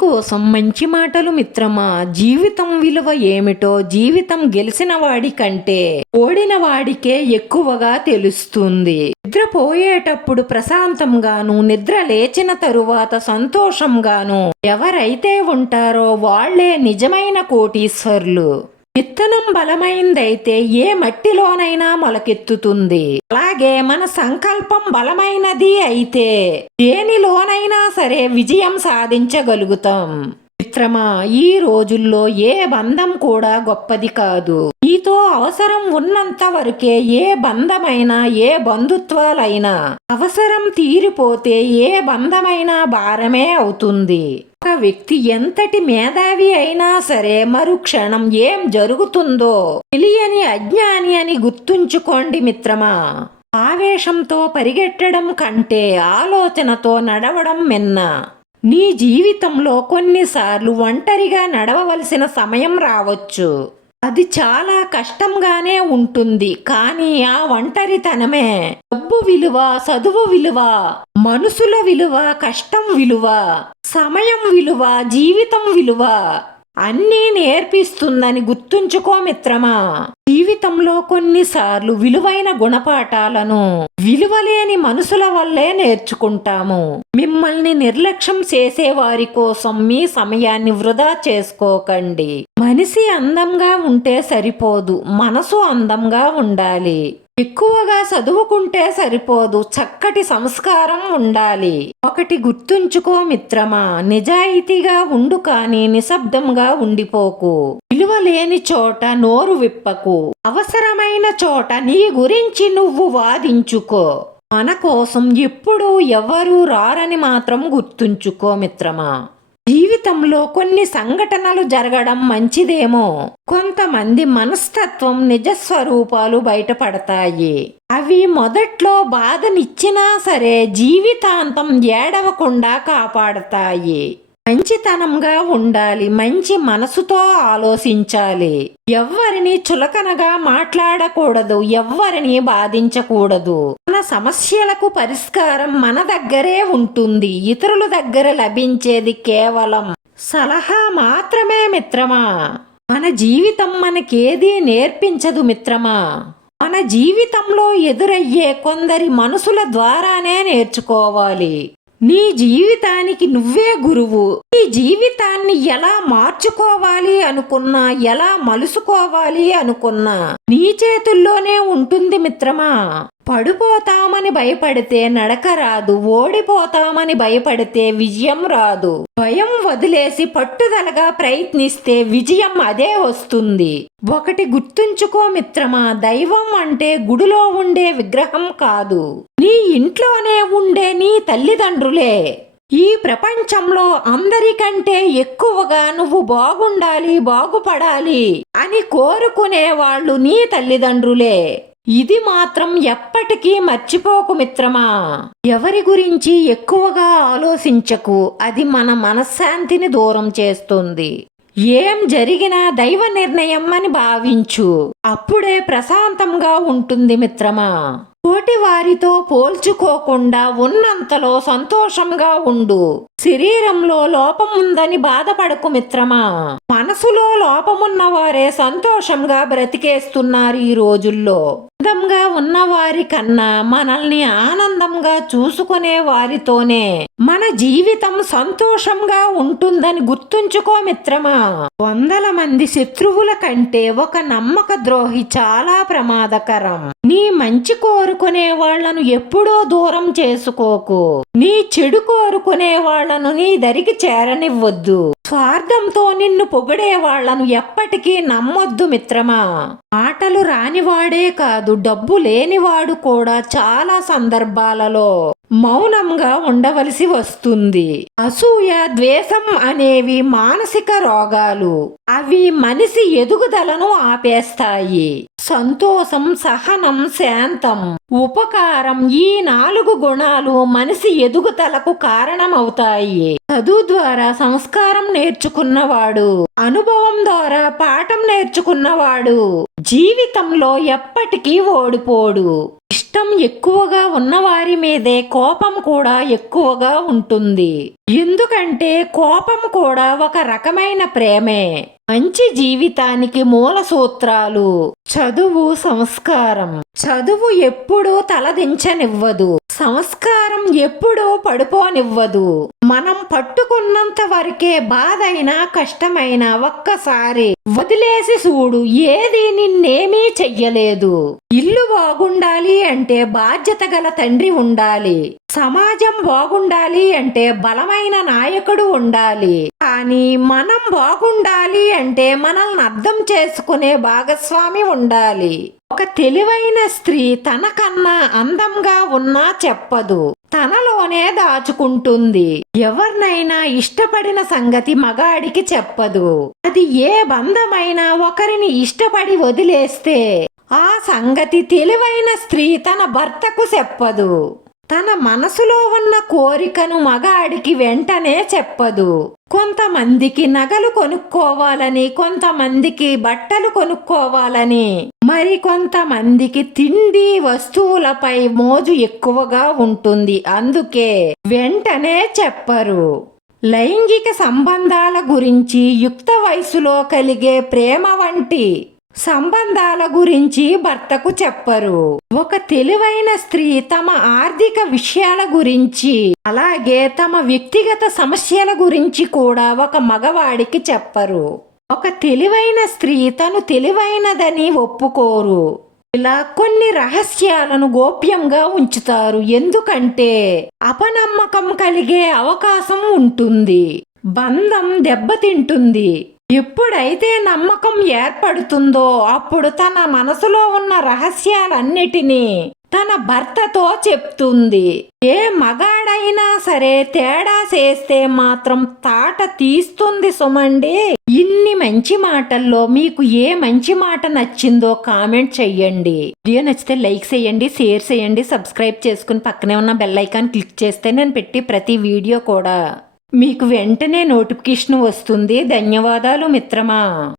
నీకోసం మంచి మాటలు మిత్రమా. జీవితం విలువ ఏమిటో జీవితం గెలిచిన వాడి కంటే ఓడిన వాడికే ఎక్కువగా తెలుస్తుంది. నిద్రపోయేటప్పుడు ప్రశాంతంగాను, నిద్ర లేచిన తరువాత సంతోషంగాను ఎవరైతే ఉంటారో వాళ్లే నిజమైన కోటీశ్వర్లు. విత్తనం బలమైందైతే ఏ మట్టిలోనైనా మొలకెత్తుతుంది. అలాగే మన సంకల్పం బలమైనది అయితే దేనిలోనైనా సరే విజయం సాధించగలుగుతాం. మిత్రమా, ఈ రోజుల్లో ఏ బంధం కూడా గొప్పది కాదు. నీతో అవసరం ఉన్నంత వరకే ఏ బంధమైనా, ఏ బంధుత్వాలైనా అవసరం తీరిపోతే ఏ బంధమైనా భారమే అవుతుంది. ఒక వ్యక్తి ఎంతటి మేధావి అయినా సరే మరుక్షణం ఏం జరుగుతుందో తెలియని అజ్ఞాని అని గుర్తుంచుకోండి మిత్రమా. ఆవేశంతో పరిగెట్టడం కంటే ఆలోచనతో నడవడం మిన్న. నీ జీవితంలో కొన్నిసార్లు ఒంటరిగా నడవవలసిన సమయం రావచ్చు. అది చాలా కష్టంగానే ఉంటుంది. కానీ ఆ ఒంటరితనమే డబ్బు విలువ, చదువు విలువ, మనుషుల విలువ, కష్టం విలువ, సమయం విలువ, జీవితం విలువ అన్నీ నేర్పిస్తుందని గుర్తుంచుకో మిత్రమా. జీవితంలో కొన్నిసార్లు విలువైన గుణపాఠాలను విలువలేని మనుషుల వల్లే నేర్చుకుంటాము. మిమ్మల్ని నిర్లక్ష్యం చేసే వారి కోసం మీ సమయాన్ని వృధా చేసుకోకండి. మనిషి అందంగా ఉంటే సరిపోదు, మనసు అందంగా ఉండాలి. ఎక్కువగా చదువుకుంటే సరిపోదు, చక్కటి సంస్కారం ఉండాలి. ఒకటి గుర్తుంచుకో మిత్రమా, నిజాయితీగా ఉండు కానీ నిశ్శబ్దంగా ఉండిపోకు. విలువ లేని చోట నోరు విప్పకు. అవసరమైన చోట నీ గురించి నువ్వు వాదించుకో. మన కోసం ఎప్పుడూ ఎవ్వరూ రారని మాత్రం గుర్తుంచుకో మిత్రమా. జీవితంలో కొన్ని సంఘటనలు జరగడం మంచిదేమో. కొంతమంది మనస్తత్వం నిజస్వరూపాలు బయటపడతాయి. అవి మొదట్లో బాధనిచ్చినా సరే జీవితాంతం ఏడవకుండా కాపాడతాయి. మంచితనంగా ఉండాలి, మంచి మనసుతో ఆలోచించాలి. ఎవ్వరిని చులకనగా మాట్లాడకూడదు, ఎవ్వరిని బాధించకూడదు. మన సమస్యలకు పరిష్కారం మన దగ్గరే ఉంటుంది. ఇతరుల దగ్గర లభించేది కేవలం సలహా మాత్రమే మిత్రమా. మన జీవితం మనకేదీ నేర్పించదు మిత్రమా. మన జీవితంలో ఎదురయ్యే కొందరి మనసుల ద్వారానే నేర్చుకోవాలి. నీ జీవితానికి నువ్వే గురువు. నీ జీవితాన్ని ఎలా మార్చుకోవాలి అనుకున్నా, ఎలా మలుసుకోవాలి అనుకున్నా నీ చేతుల్లోనే ఉంటుంది మిత్రమా. పడిపోతామని భయపడితే నడక రాదు, ఓడిపోతామని భయపడితే విజయం రాదు. భయం వదిలేసి పట్టుదలగా ప్రయత్నిస్తే విజయం అదే వస్తుంది. ఒకటి గుర్తుంచుకో మిత్రమా, దైవం అంటే గుడిలో ఉండే విగ్రహం కాదు, నీ ఇంట్లోనే ఉండే నీ తల్లిదండ్రులే. ఈ ప్రపంచంలో అందరికంటే ఎక్కువగా నువ్వు బాగుండాలి, బాగుపడాలి అని కోరుకునే వాళ్ళు నీ తల్లిదండ్రులే. ఇది మాత్రం ఎప్పటికీ మర్చిపోకు మిత్రమా. ఎవరి గురించి ఎక్కువగా ఆలోచించకు, అది మన మనశ్శాంతిని దూరం చేస్తుంది. ఏం జరిగినా దైవ నిర్ణయం అని భావించు, అప్పుడే ప్రశాంతంగా ఉంటుంది మిత్రమా. తోటి వారితో పోల్చుకోకుండా ఉన్నంతలో సంతోషంగా ఉండు. శరీరంలో లోపం ఉందని బాధపడకు మిత్రమా. మనసులో లోపమున్న వారే సంతోషంగా బ్రతికేస్తున్నారు ఈ రోజుల్లో. అందంగా ఉన్నవారి కన్నా మనల్ని ఆనందంగా చూసుకునే వారితోనే మన జీవితం సంతోషంగా ఉంటుందని గుర్తుంచుకో మిత్రమా. 100 మంది శత్రువుల కంటే ఒక నమ్మక ద్రోహి చాలా ప్రమాదకరం. నీ మంచి కోరుకునే వాళ్లను ఎప్పుడూ దూరం చేసుకోకు. నీ చెడు కోరుకునే వాళ్లను నీ దరికి చేరనివ్వద్దు. స్వార్థంతో నిన్ను పొగిడే వాళ్లను ఎప్పటికీ నమ్మొద్దు మిత్రమా. మాటలు రానివాడే కాదు, డబ్బు లేనివాడు కూడా చాలా సందర్భాలలో మౌనంగా ఉండవలసి వస్తుంది. అసూయ, ద్వేషం అనేవి మానసిక రోగాలు. అవి మనిషి ఎదుగుదలను ఆపేస్తాయి. సంతోషం, సహనం, శాంతం, ఉపకారం ఈ 4 గుణాలు మనిషి ఎదుగుదలకు కారణమవుతాయి. చదువు ద్వారా సంస్కారం నేర్చుకున్నవాడు, అనుభవం ద్వారా పాఠం నేర్చుకున్నవాడు జీవితంలో ఎప్పటికీ ఓడిపోడు. ఇష్టం ఎక్కువగా ఉన్నవారి మీదే కోపం కూడా ఎక్కువగా ఉంటుంది. ఎందుకంటే కోపం కూడా ఒక రకమైన ప్రేమే. మంచి జీవితానికి మూల సూత్రాలు: చదువు, సంస్కారం. చదువు ఎప్పుడూ తలదించనివ్వదు, సంస్కారం ఎప్పుడూ పడిపోనివ్వదు. మనం పట్టుకున్నంత వరకే బాధైనా కష్టమైనా ఒక్కసారి వదిలేసి చూడు, ఏది నిన్నేమీ చెయ్యలేదు. ఇల్లు బాగుండాలి అంటే బాధ్యత గల తండ్రి ఉండాలి. సమాజం బాగుండాలి అంటే బలమైన నాయకుడు ఉండాలి. కానీ మనం బాగుండాలి అంటే మనల్ని అర్థం చేసుకునే భాగస్వామి ఉండాలి. ఒక తెలివైన స్త్రీ తనకన్నా అందంగా ఉన్నా చెప్పదు, తనలోనే దాచుకుంటుంది. ఎవరినైనా ఇష్టపడిన సంగతి మగాడికి చెప్పదు. అది ఏ బంధమైనా ఒకరిని ఇష్టపడి వదిలేస్తే ఆ సంగతి తెలివైన స్త్రీ తన భర్తకు చెప్పదు. తన మనసులో ఉన్న కోరికను మగాడికి వెంటనే చెప్పదు. కొంతమందికి నగలు కొనుక్కోవాలని, కొంతమందికి బట్టలు కొనుక్కోవాలని, మరి కొంతమందికి తిండి వస్తువులపై మోజు ఎక్కువగా ఉంటుంది. అందుకే వెంటనే చెప్పరు. లైంగిక సంబంధాల గురించి, యుక్త వయసులో కలిగే ప్రేమ వంటి సంబంధాల గురించి భర్తకు చెప్పరు. ఒక తెలివైన స్త్రీ తమ ఆర్థిక విషయాల గురించి, అలాగే తమ వ్యక్తిగత సమస్యల గురించి కూడా ఒక మగవాడికి చెప్పరు. ఒక తెలివైన స్త్రీ తను తెలివైనదని ఒప్పుకోరు. ఇలా కొన్ని రహస్యాలను గోప్యంగా ఉంచుతారు. ఎందుకంటే అపనమ్మకం కలిగే అవకాశం ఉంటుంది, బంధం దెబ్బతింటుంది. ఎప్పుడైతే నమ్మకం ఏర్పడుతుందో అప్పుడు తన మనసులో ఉన్న రహస్యాలన్నిటినీ తన భర్తతో చెప్తుంది. ఏ మగాడైనా సరే తేడా చేస్తే మాత్రం తాట తీస్తుంది సుమండి. ఇన్ని మంచి మాటల్లో మీకు ఏ మంచి మాట నచ్చిందో కామెంట్ చెయ్యండి. వీడియో నచ్చితే లైక్ చేయండి, షేర్ చేయండి, సబ్స్క్రైబ్ చేసుకుని పక్కనే ఉన్న బెల్ ఐకాన్ క్లిక్ చేస్తే నేను పెట్టి ప్రతి వీడియో కూడా మీకు వెంటనే నోటిఫికేషన్ వస్తుంది. ధన్యవాదాలు మిత్రమా.